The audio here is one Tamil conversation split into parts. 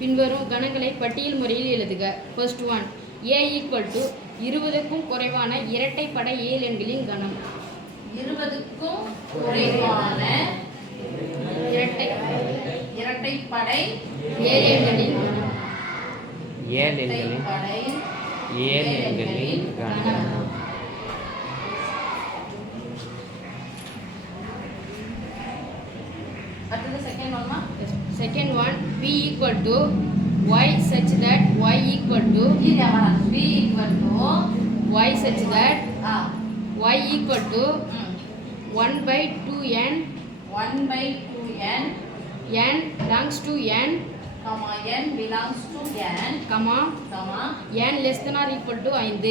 பின்வரும் கணங்களை பட்டியல் முறையில் எழுதுக. ஃபர்ஸ்ட் ஒன், A = 20க்கும் குறைவான இரட்டைப்படை ஏழெண்களின் கணம். 20க்கும் குறைவான இரட்டைப்படை ஏழெண்களின் கணம். ஏழெண்களின் கணம். அடுத்தது second ஒன்மா. Second one, B = y such that y = B y such that y = 1/2n 1/2n n belongs to n, n belongs to n, n less than or equal to 5.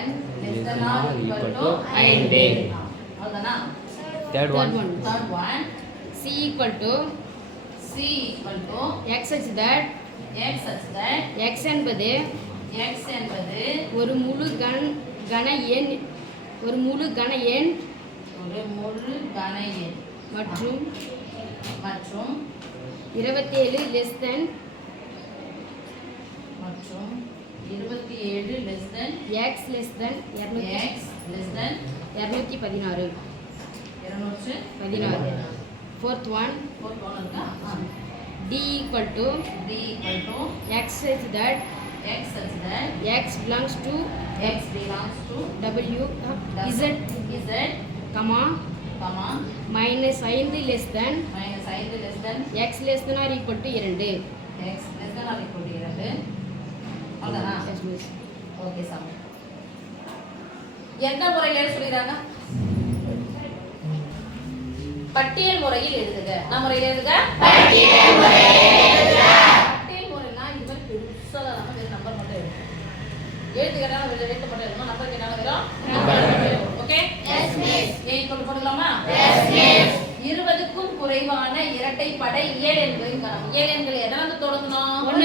n less than or equal to 5. அவ்வளவுதானா? Third one. Third one, C = x such that x என்பது ஒரு முழு கன எண் மற்றும் 27 less than x less than 216. Fourth one, D = x such that x belongs to w z, -5 less than x less than or equal to 2. அவ்வளவுதானா? Yes, miss. ஓகே சாமி. எந்த முறையில் சொல்லிடுறாங்க? பட்டியல் முறையில் எழுதுக. நான் முறையில் எழுதுக. பட்டியல் முறைனா இது மாதிரி பெருசா நம்ம வெறும் நம்பர் மட்டும் எழுதணும். எழுத்து கேட்டா எழுத்து மட்டும் எழுதணும். நம்பர் கேட்டாலும் வெறும் நம்பர் மட்டும் எழுதணும். ஓகே? Yes miss. ஏன் போடலாமா? Yes miss. 20க்கும் குறைவான இரட்டைப்படை ஏழெண்களின் கணம். ஏழெண்கள் எதனால தொடங்கணும்? 1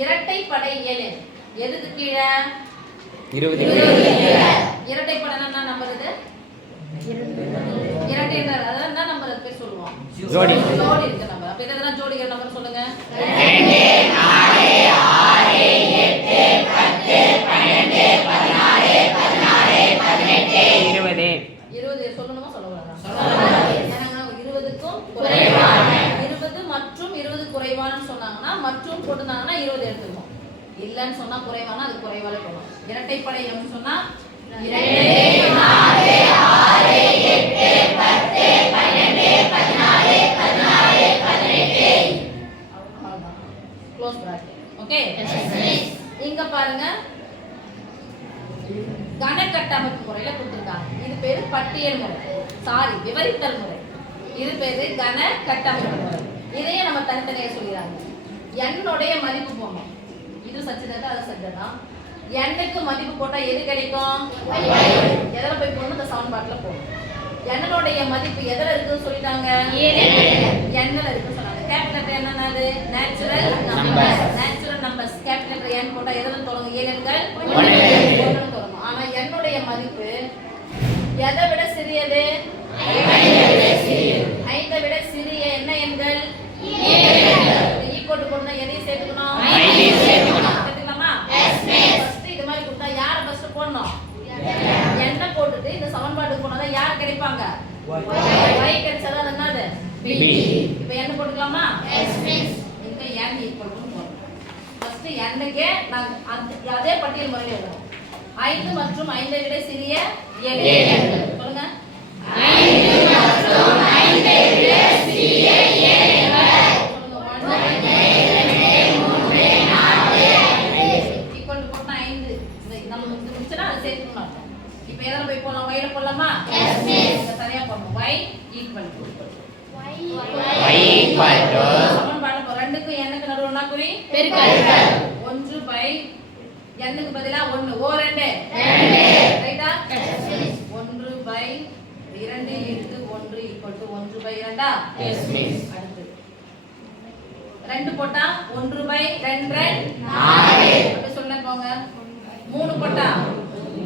இரட்டைப்படை ஏழெண் எதுக்கு கீழே? 20. இரட்டைப்படைனா என்ன நம்பர் இது? இரட்டைப்படை அதாவது என்ன நம்பர் அது பேர் சொல்லுவோம்? ஜோடி இருக்க நம்பர். அப்ப எதனா ஜோடிக்கிற நம்பர் சொல்லுங்க. 2 4 6 8 10 12 14 16 20 சொல்லணுமா சொல்லக்கூடாதா? ஏன்னா 20க்கும் குறைவான 20 மற்றும் 20 குறைவானன்னு சொன்னாங்கன்னா மற்றும் போட்டுனாங்கன்னா 20 எடுத்துக்கணும். இல்லன்னு சொன்னா குறைவானா அது குறைவால போடணும். இரட்டைப்படை எம்னு சொன்னா 2 4 6 8 10 12 14 18 அவ்வளவுதான். Close bracket. ஓகே? இங்க பாருங்க கன கட்டமைப்பு முறையில கொடுத்திருக்காங்க. இது பேரு பட்டியல் முறை. விவரித்தல் முறை. இது பேரு கன கட்டமைப்பு முறை. இதையே நம்ம தனித்தனியா சொல்லிடுறாங்க. என்னுடைய மதிப்பு போடணும். இது சச்சிதா அது சச்சிதா. என்னுக்கு மதிப்பு போட்டா எது கிடைக்கும்? எதில் போய் போடணும்? இந்த சமன்பாட்டுல போடணும். என்னுடைய மதிப்பு எதில் இருக்குன்னு சொல்லிட்டாங்க? எண்ணில் இருக்குன்னு சொன்னாங்க. கேபிட்டல் என்னது? Natural numbers. கேபிட்டல் எண் போட்டா எதில் தொடங்கும்? ஏழெண்கள் 1 தொடங்கும். ஆனா என்னுடைய மதிப்பு எதை விட சிறியது? 5 விட சிறிய என்ன எண்கள்? ஈக்குவல் டு போடுனா எதையும் சேர்த்துக்கணும்? சேர்த்துக்கலாமா? ஃபர்ஸ்ட் இது மாதிரி கொடுத்தா யார ஃபர்ஸ்ட் போடணும்? என்ன போட்டுட்டு இந்த சமன்பாட்டுக்கு போனா யார் கிடைப்பாங்க? y கிடைச்சதா என்னது? b. இப்போ என்ன போட்டுக்கலாமா? Yes miss. இப்போ n ஈக்குவல் டு போடணும். ஃபர்ஸ்ட் n-க்கு நான் அதே பட்டியல் முறையில் எழுதணும். 5 மற்றும் 5 விட சிறிய ஏழெண்கள். சொல்லுங்க. 5 மற்றும் 5 விட சிறிய ஏழெண்கள். சொல்லுங்க. 1 2 3 4 ஈக்குவல் டு போட்டா 5. நம்ம இது முடிச்சனா அதை சேர்க்கணும் அர்த்தம். இப்போ எதல போய் போலாம்? y ல போலாமா? Yes miss. சரியா போடணும். y ஈக்குவல் டு சமன்பாடு 2க்கு n-க்கு நடுவுல என்ன குறி? பெருக்கல். 1/n க்கு பதிலா 1 2 ரைட்டா? 1/2 × 1 = 1/2. Yes miss. அடுத்து 2 போட்டா 1/2 4. அப்படி சொல்ல போங்க. 3 போட்டா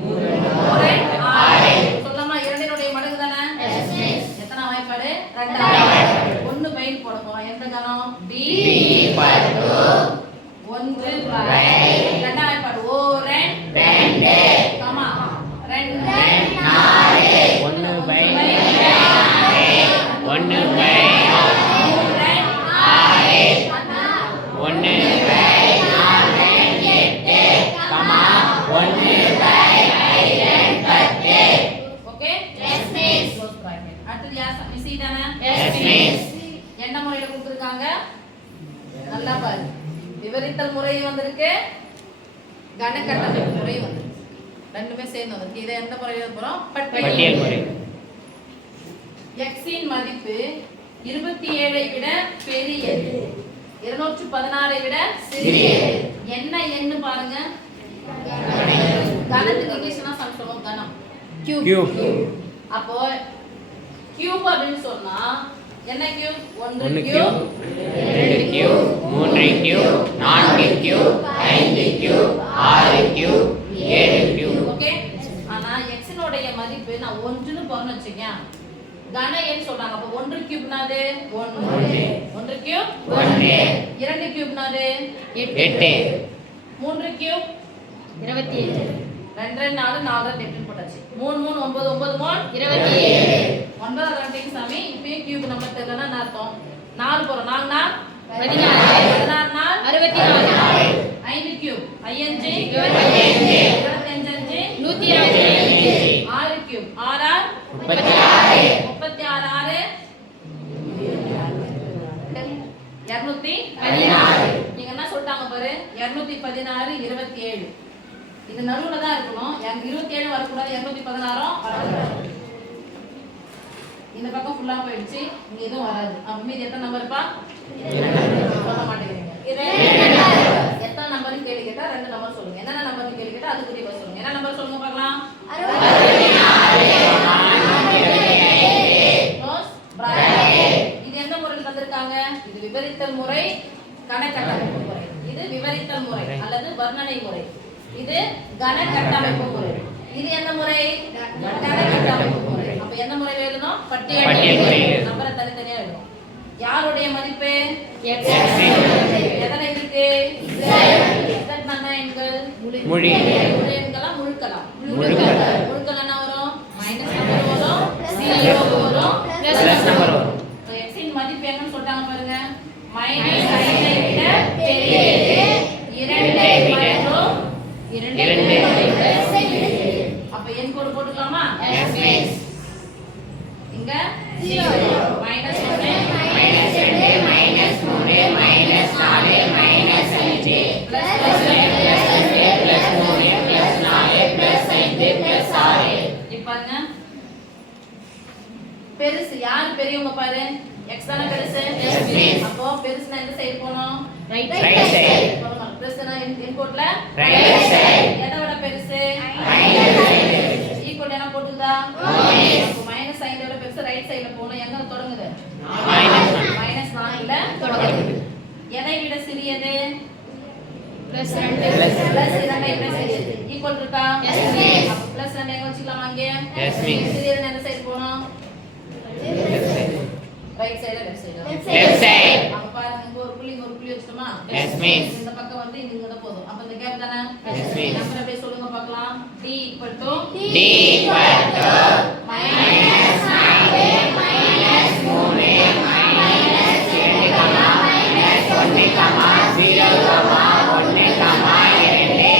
3 6. சொல்லமா 2 னுடைய மடங்கு தானே? Yes miss. எத்தனை வாய்ப்பாடு? 2. 1/2 போட போறோம். எந்த கணம்? B. equal to 1 by இரண்டாம் வாய்ப்பாடு ஓ 2 comma 2 1 by 1 by 1 comma 1 okay yes miss அடுத்து யார் மிஸ் தானே Yes, miss. என்ன முறையில கொடுத்திருக்காங்க நல்லா பாரு விவரித்தல் முறை வந்திருக்கு கணக்கட்டமைப்பு முறை வந்திருக்கு ரெண்டுமே சேர்ந்து வந்திருக்கு இதை எந்த முறையில போறோம் பட்டியல் முறை x இன் மதிப்பு 27 ஐ விட பெரியது 216 ஐ விட சிறியது என்ன எண்ணு பாருங்க கணத்துக்கு இங்கிலீஷ்னா சொல்லுவோம் கணம் Cube. அப்போ கியூப் அப்படின்னு சொன்னா என்ன cube 1 1 cube cube 2 cube 3 cube 4 cube 5 cube 6 cube 7 cube okay ஆனா x னுடைய மதிப்பு நான் 1 ன்னு போறேன்னு வெச்சீங்க கன எண் சொல்றாங்க அப்ப 1 கியூப்னாது 1 கியூப் 1 2 கியூப்னாது 8 3 கியூப் 27 2 4 4 8 போட்டாச்சு 3 3 9 9 3 27 ஒன்பதாவது ரண்டிங் சாமி இப்பயே கியூப் நம்பர் தெரியலனா என்ன அர்த்தம் 4 போறோம் 4 னா 16 16 நாள் 64 5 கியூப் 5 5 25 125 6 கியூப் 6 36 36 216 நீங்க என்ன சொல்லிட்டாங்க பாரு 216 27 இது நடுவுல தான் இருக்கணும் 27 வரக்கூடாது 216 வரக்கூடாது இந்த பக்கம் ஃபுல்லா போயிடுச்சு இங்க எதுவும் வராது அப்ப மீதி எத்தனை நம்பர்ப்பா சொல்ல மாட்டேங்கிறீங்க எத்தனை நம்பர்னு கேள்வி கேட்டா 2 நம்பர் சொல்லுங்க என்னென்ன நம்பர்னு கேள்வி கேட்டா அதுக்கு பதில் சொல்லுங்க என்ன நம்பர் சொல்லுங்க பார்க்கலாம் 64 இது எந்த முறையில் தந்திருக்காங்க இது விவரித்தல் முறை கணக்கட்டமைப்பு முறை இது விவரித்தல் முறை அல்லது வர்ணனை முறை இது கணக்கட்டமைப்பு முறை இது என்ன முறை கணக்கட்டமைப்பு முறை அப்ப என்ன முறை எழுதணும் பட்டியல் முறை. நம்பரை தனித்தனியா எழுதணும் யாருடைய மதிப்பு x எதனை இருக்கு z என்ன எண்கள் மொழி முழு எண்களா முழுக்கலாம் முழுக்கள். முழுக்கள் என்ன வரும் மைனஸ் நம்பர் வரும் 0 வரும் பிளஸ் நம்பர் வரும் x இன் மதிப்பு என்னன்னு சொல்றாங்க பாருங்க மைனஸ் 5 ஐ விட பெரியது 2 மற்றும் 2 அப்ப எண் கோடு போட்டுக்கலாமா இங்க 0 minus 1 minus 2 minus 3 minus 4 minus 5 plus plus 2 plus 3 plus 4 plus 5 plus 6 இப்ப பாருங்க பெருசு யார் பெரியவங்க பாரு x தான பெருசு அப்போ பெருசுனா எந்த சைடு போணும் right ரைட் சைடு சொல்லுங்க பெருசுனா இன்புட்ல ரைட் சைடு எதை விட பெருசு ஈக்குவல் என்ன போட்டுதா அப்போ மைனஸ் 5 விட பெருசு ரைட் சைடுல போணும் எங்க தொடங்குது மைனஸ் 4 ல தொடங்குது எதை விட சிறியது plus 2 பிளஸ் 2 விட சிறியது ஈக்குவல் இருக்கா அப்போ பிளஸ் 2 எங்க வச்சுக்கலாம் அங்க Yes, miss. சிறியது எந்த சைடு போணும் right side left side left side அப்ப பாருங்க இங்க ஒரு புள்ளி வச்சுட்டோமா Yes, miss. இந்த பக்கம் வந்து இங்க தான் போதும் அப்ப இந்த கேப் தானே Yes, miss. நம்பர் அப்படியே சொல்லுங்க பார்க்கலாம் d = D equal to minus 4 minus 3 minus 2 minus 1 0 1 2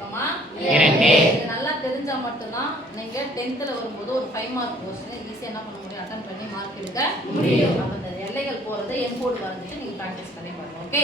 comma 2 இது நல்லா தெரிஞ்சா மட்டும்தான் நீங்க 10th ல வரும்போது ஒரு 5 மார்க் क्वेश्चन ஈஸியா என்ன பண்ண முடியும் அட்டெம்ப்ட் பண்ணி மார்க் எடுக்க முடியும் அப்ப இந்த எல்லைகள் போறது என் கோட் வரைஞ்சிட்டு நீங்க பிராக்டீஸ் பண்ணி பாருங்க ஓகே